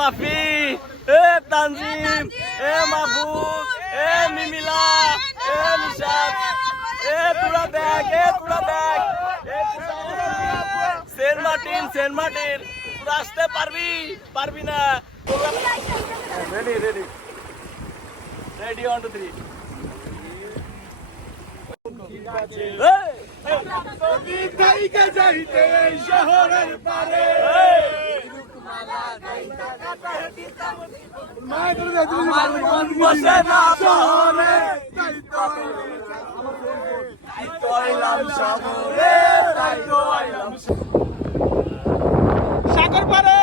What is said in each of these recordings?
মাফি, এ তানজিম, এ মাহবুব, এ মিমিলা, এ নিশাত, এ তোরা দেখ, সেন্ট মার্টিন তোরা আসতে পারবি না। রেডি 1 2 3। শহরের পারে সাগর পারে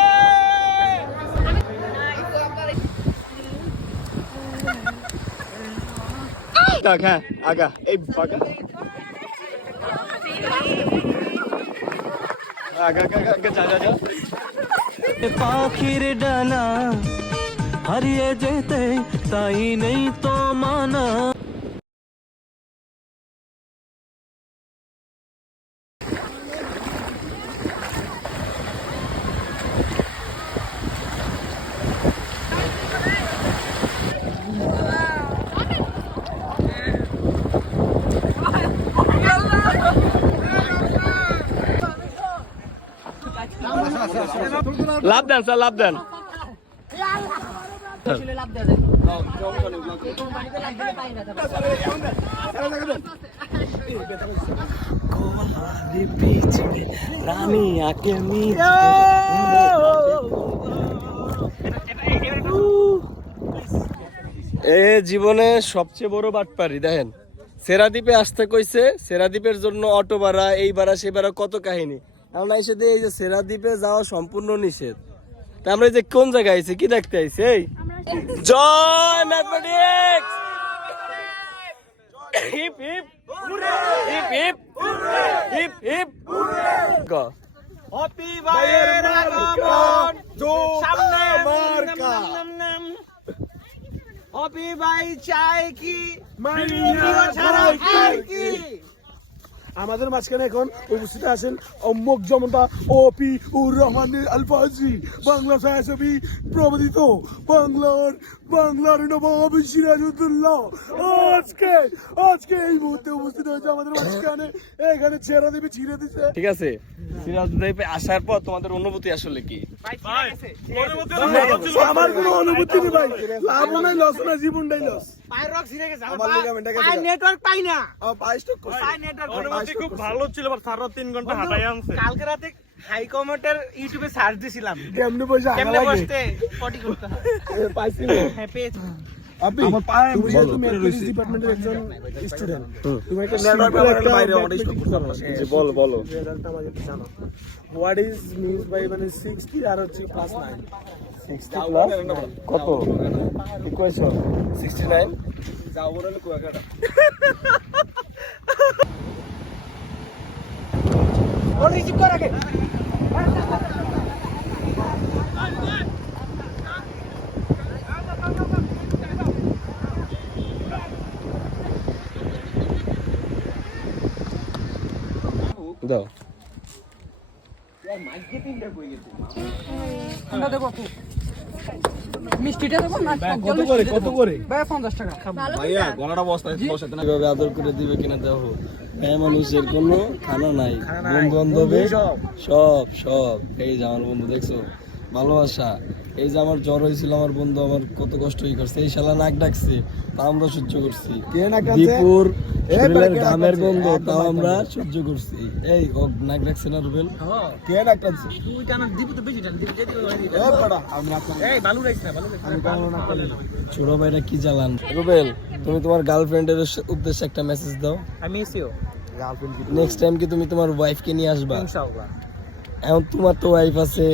হ্যাঁ আগা এই আগা যা পাখির ডানা হারিয়ে যেতে তাই নেই তো মানা। লাভ দেন স্যার, লাভ দেন। এ জীবনে সবচেয়ে বড় বাটপারি দেখেন, সেরাদ্বীপে আসতে কইছে, সেরাদ্বীপের জন্য অটো ভাড়া, এই ভাড়া সে ভাড়া, কত কাহিনী। আমরা এসে দিয়ে এই যে সেরাদ্বীপে যাওয়া সম্পূর্ণ নিষেধ। তা আমরা এই যে কোন জায়গায় আইছি, কি দেখতে আইছি? এই জয় mathematics, hip hip hip hip hip hip. Happy ভাইয়ের আগমন, সামনে মার্কা। হ্যাপি ভাই চাই কি ছাড়া কি। আমাদের মাঝখানে এখন উপস্থিত আছেন অম্মক জমতা ওপি উর রহমানের আলফাজি, বাংলা ছায়াছবি প্রবর্তিত বাংলার নবাব সিরাজউদ্দৌলা আজকে এই মুহূর্তে উপস্থিত হয়েছে আমাদের মাঝখানে। এখানে ছেড়া দিবে, ছিঁড়ে দিচ্ছে। ঠিক আছে, সিরাজদ্বীপে আসার পর তোমাদের অনুভূতি আসলে কি? আমার কোনো অনুভূতি নেই ভাই, লাভ নাই লস না, জীবনটাই লস। নেটওয়ার্ক পাই না, খুব ভালো ছিল, সারা 3 ঘন্টা হাঁটাই আনছে। কালকে রাতে হাই কমেন্টের ইউটিউবে সার্চ দিছিলাম কেমনে পয়সা কেমনে বসতে পটি করতে হয়। পাইছি না হ্যাঁ পেয়েছি। আপনি তুমি যেহেতু ম্যাথমেটিক্স ডিপার্টমেন্টের একজন স্টুডেন্ট, তুমি একটা নেটওয়ার্কের বাইরে আমাদের স্টপ করতে পারো। জি বলো রেজাল্টটা আমাকে একটু জানাও। হোয়াট ইজ মিনস বাই মানে 60 আর হচ্ছে +9? 60 প্লাস কত ইকুয়েশন? 69 যাও বলে কুয়াকাটা। ও রিসিভ কর আগে। দাও। মিষ্টিটা দেবো না? কত করে ভাই 50 টাকা। ভাইয়া গলাটা বসতে কিভাবে আদর করে দিবে কিনা দেখো। হ্যাঁ, মানুষের কোনো খানা নাই, বন্ধু বান্ধবে সব। এই যে আমার বন্ধু দেখছো, ভালোবাসা। এই যে আমার জ্বর হয়েছিল, আমার বন্ধু আমার কত কষ্ট করছে, এই শালা নাক ডাকছে, তা আমরা সহ্য করছি। দীপুর শরীরের ঘামের গন্ধ, তাও আমরা সহ্য করছি। এই ও নাক ডাকছে না রুবেল? কে নাক টানছে? তুই জানা দিবি তো বেশি জান, দিবি যেতে আমি নাক টানছি। এই বালু রাইছ না, বালু রাইছ আমি কেন নাক টানলাম? ছোট ভাইরা কি জ্বালান। রুবেল, তুমি তোমার গার্লফ্রেন্ডের উদ্দেশ্যে একটা মেসেজ দাও। I miss you next time কি তুমি তোমার ওয়াইফকে নিয়ে আসবা? ইনশাআল্লাহ। এখন তোমার তো ওয়াইফ আছে,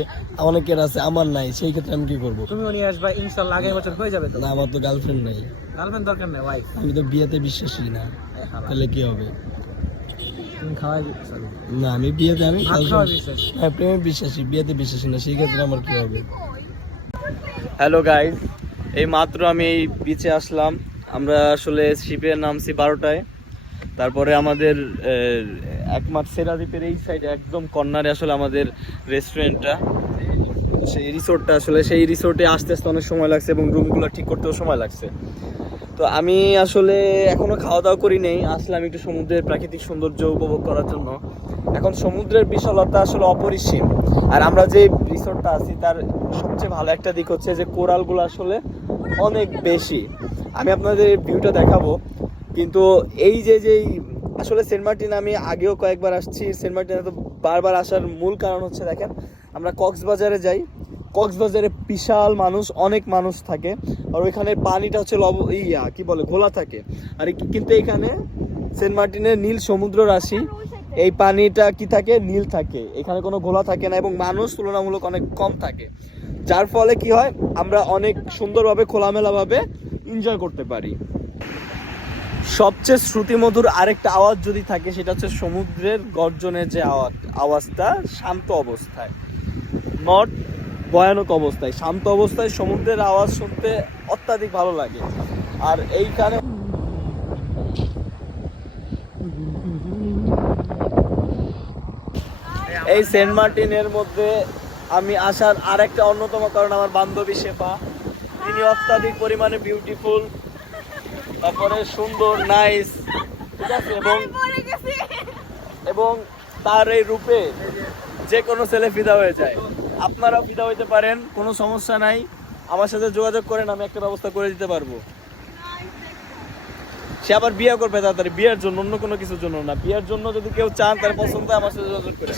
অনেকের আছে, আমার নাই, সেই ক্ষেত্রে আমি কি করবো? তুমিও নিয়ে আসবা ইনশাআল্লাহ, আগামী বছর হয়ে যাবে তো। না, আমার তো গার্লফ্রেন্ড নাই, গার্লফ্রেন্ড দরকার নেই, ওয়াইফ। আমি তো বিয়েতে বিশ্বাসী না, তাহলে কি হবে? তুমি খাওয়াই না, আমি বিয়েতে আমি খাওয়া বিশ্বাস। হ্যাঁ, প্রেমে বিশ্বাসী, বিয়েতে বিশ্বাসী না, সেই ক্ষেত্রে আমার কি হবে? হ্যালো গাইজ, এই মাত্র আমি এই বিচে আসলাম। আমরা আসলে শিপে নামছি 12টায়। তারপরে আমাদের একমাত্র সেরাদ্বীপের এই সাইডে একদম কর্নারে আসলে আমাদের রেস্টুরেন্টটা। সেই রিসোর্টটা, আসলে সেই রিসোর্টে আসতে আসতে অনেক সময় লাগছে এবং রুমগুলো ঠিক করতেও সময় লাগছে। তো আমি আসলে এখনো খাওয়া দাওয়া করি নেই, আসলাম একটু সমুদ্রের প্রাকৃতিক সৌন্দর্য উপভোগ করার জন্য। এখন সমুদ্রের বিশালতা আসলে অপরিসীম। আর আমরা যে রিসোর্টটা আছি তার সবচেয়ে ভালো একটা দিক হচ্ছে যে কোরালগুলো আসলে অনেক বেশি। আমি আপনাদের ভিউটা দেখাবো, কিন্তু এই যেই আসলে সেন্ট মার্টিন আমি আগেও কয়েকবার আসছি। সেন্ট মার্টিনে তো বারবার আসার মূল কারণ হচ্ছে দেখেন, আমরা কক্সবাজারে যাই, কক্সবাজারে বিশাল মানুষ, অনেক মানুষ থাকে, আর ওইখানে পানিটা হচ্ছে কি বলে ঘোলা থাকে। আর কিন্তু এখানে সেন্ট মার্টিনের নীল সমুদ্র রাশি, এই পানিটা কি থাকে, নীল থাকে, এখানে কোনো ঘোলা থাকে না এবং মানুষ তুলনামূলক অনেক কম থাকে, যার ফলে কি হয় আমরা অনেক সুন্দরভাবে খোলামেলাভাবে এনজয় করতে পারি। সবচেয়ে শ্রুতিমধুর আরেকটা আওয়াজ যদি থাকে সেটা হচ্ছে সমুদ্রের গর্জনের যে আওয়াজটা শান্ত অবস্থায়, নট ভয়ানক অবস্থায়, শান্ত অবস্থায় সমুদ্রের আওয়াজ শুনতে অত্যাধিক ভালো লাগে। আর এইখানে এই সেন্ট মার্টিনের মধ্যে আমি আসার আরেকটা অন্যতম কারণ আমার বান্ধবী শেফা। তিনি অত্যাধিক পরিমাণে বিউটিফুল, তারপরে সুন্দর, নাইস, ঠিক আছে, এবং তার এই রূপে যে কোনো ছেলে ফিদা হয়ে যায়। আপনারাও ফিদা হইতে পারেন, কোনো সমস্যা নাই, আমার সাথে যোগাযোগ করেন, আমি একটা ব্যবস্থা করে দিতে পারবো। সে আবার বিয়ে করবে তাড়াতাড়ি, বিয়ের জন্য, অন্য কোনো কিছুর জন্য না, বিয়ের জন্য যদি কেউ চান তার পছন্দ, আমার সাথে যোগাযোগ করেন।